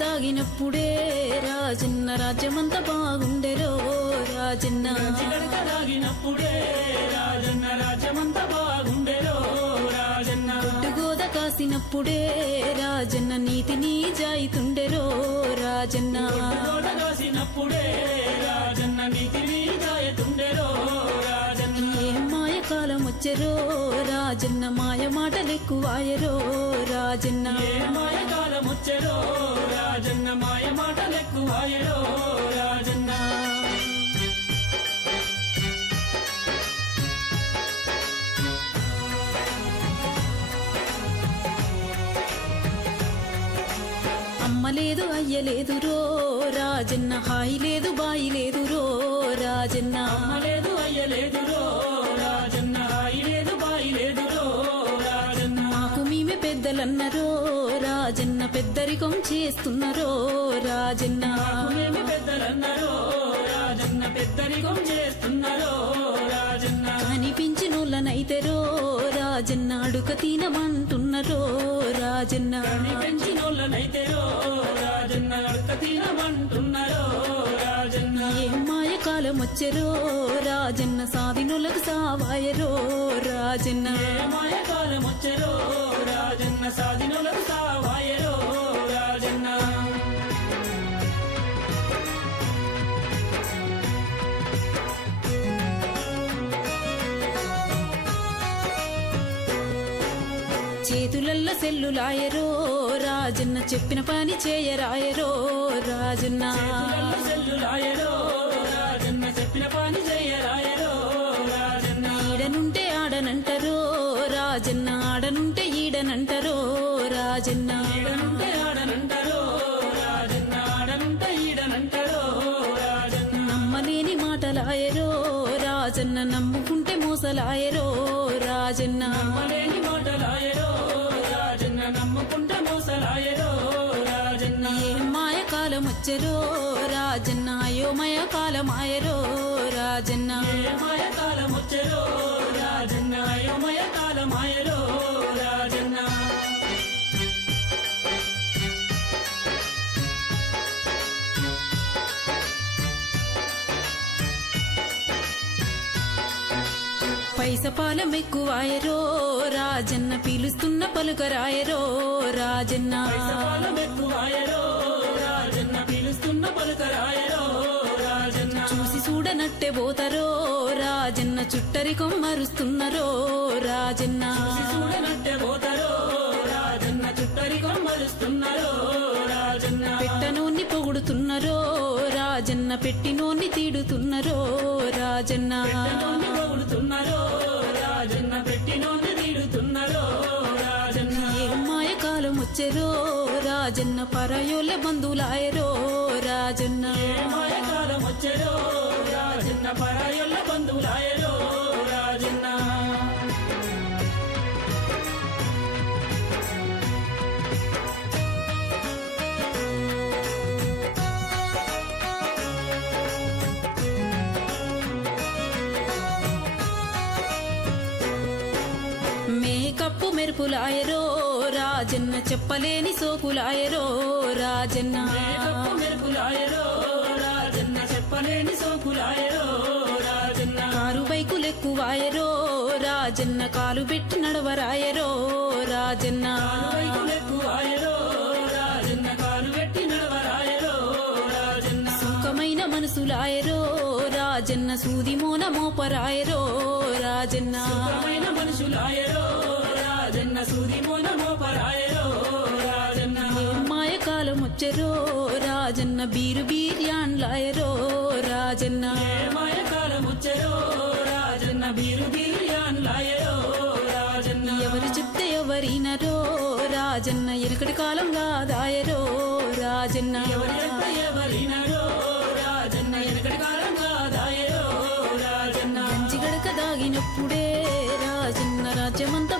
దాగినప్పుడే రాజన్న రాజ్యమంతా బాగుండెరో రాజన్న గడక దాగినప్పుడే రాజన్న రాజ్యమంతా బాగుండెరో రాజన్న గోద కాసినప్పుడే రాజన్న నీతి నిజాయితుండెరో రాజన్న గోడ కాసినప్పుడే రాజన్న నీతి నిజాయితుండెరో రాజన్న ఏం మాయ కాలం వచ్చెరో రాజన్న మాయ మాటలెక్కువాయరో రాజన్న ఏ మాయ కాలం వచ్చెరో రాజన్న మాయ మాటలెక్కువాయరో రాజన్న అమ్మ లేదు అయ్య లేదురో రాజన్న హాయి లేదు బాయి లేదురో రాజన్న లేదు అయ్యలేదురో రాజన్న హాయి లేదు బాయి లేదురో రాజన్న మాకు మేమే పెద్దలన్నరో రాజన్న పెద్దరికం చేస్తున్నరో రాజన్న మేమి పెద్దలన్నారో రాజన్న పెద్దరికం చేస్తున్నారో రాజన్న కనిపించినోళ్ళనైతేరో రాజన్న అడుక తినమంటున్నరో రాజన్న పెంచినోళ్ళనైతేరో రాజన్న అడక తినమంటున్నారో రాజన్న ఏం మాయ కాలం వచ్చెరో రాజన్న సాధినోళ్ళకు సావాయరో రాజన్న ఏ మాయ కాలం వచ్చెరో రాజన్న సాధినులకు సావాయరో రాజన్న చేతులల్ల సెల్లులాయరో రాజన్న చెప్పిన పని చేయరాయరో రాజన్న చేతులల్లో సెల్లులాయరో రాజన్న చెప్పిన పని చెయ్యరాయరో రాజన్న ఈడనుంటే ఆడనంటరో రాజన్న ఆడనుంటే ఈడనంటరో రాజన్న ఈడనుంటే ఆడనంటారో రాజన్న ఆడనుంటే ఈడనంటారో రాజన్న నమ్మలేని మాటలాయరో రాజన్న నమ్ముకుంటే మోసలాయరో రాజన్న నమ్మలేని మాటలాయరో రాజన్న నమ్ముకుంటే మోసలాయరో రాజన్న ఏం మాయ కాలం వచ్చెరో రాజన్న అయోమయ కాలమాయరో రాజన్న ఏ మాయ కాలం వచ్చెరో రాజన్న అయోమయ కాలమాయరో రాజన్న పైసపాలం ఎక్కువాయరో రాజన్న పిలుస్తున్న పలుకరాయరో రాజన్న పైసపాలం ఎక్కువాయరో రాజన్న పిలుస్తున్న పలుకరాయరో రాజన్న చూసి చూడనట్టే పోతారో రాజన్న చుట్టరికం మరుస్తున్నరో రాజన్న చూడనట్టే పోతారో రాజన్న చుట్టరికం మరుస్తున్నారో రాజన్న పెట్టనోన్ని పొగుడుతున్నరో రాజన్న పెట్టినోన్ని తీడుతున్నరో రాజన్న పెట్టనోన్ని పొగుడుతున్నారో రాజన్న పెట్టినోన్ని తీడుతున్నారో రాజన్న ఏం మాయ కాలం వచ్చెరో రాజన్న పరాయోళ్ళ బంధువులాయరో రాజన్న ఏ మాయ కాలం వచ్చెరో రాజన్న పరాయొల్ల బంధువులాయరో రాజన్న మేకప్పు మెరుపులాయరో రాజన్న చెప్పలేని సోకులాయరో రాజన్న మేకప్పు మెరుపులాయరో రాజన్న చెప్పలేని సోకులాయరో రాజన్న కారు బైకులెక్కువాయరో రాజన్న కాలు పెట్టి నడవరాయరో రాజన్న వైకులెక్కువాయరో రాజన్న కాలు పెట్టి నడవరాయరో రాజన్న సుఖమైన మనసులాయరో రాజన్న సూది మోన మోపరాయరో రాజన్న సుఖమైన మనుషులాయరో రాజన్న సూది మోన మోపరాయరో రాజన్న మాయ కాలం వచ్చెరో రాజన్న బీరు బీర్యాన్లాయరో రాజన్న ఏ మాయ కాలం వచ్చెరో రాజన్న బీరు బీర్యాన్లాయరో రాజన్న ఎవరు చెప్తే ఎవరినరో రాజన్న ఎనకటి కాలం కాదాయరో రాజన్న ఎవరి యొక్క ఎవరినరో రాజన్న ఎనకటి కాలం కాదాయరో రాజన్న గంజి గడక దాగినప్పుడే రాజన్న రాజ్యమంతా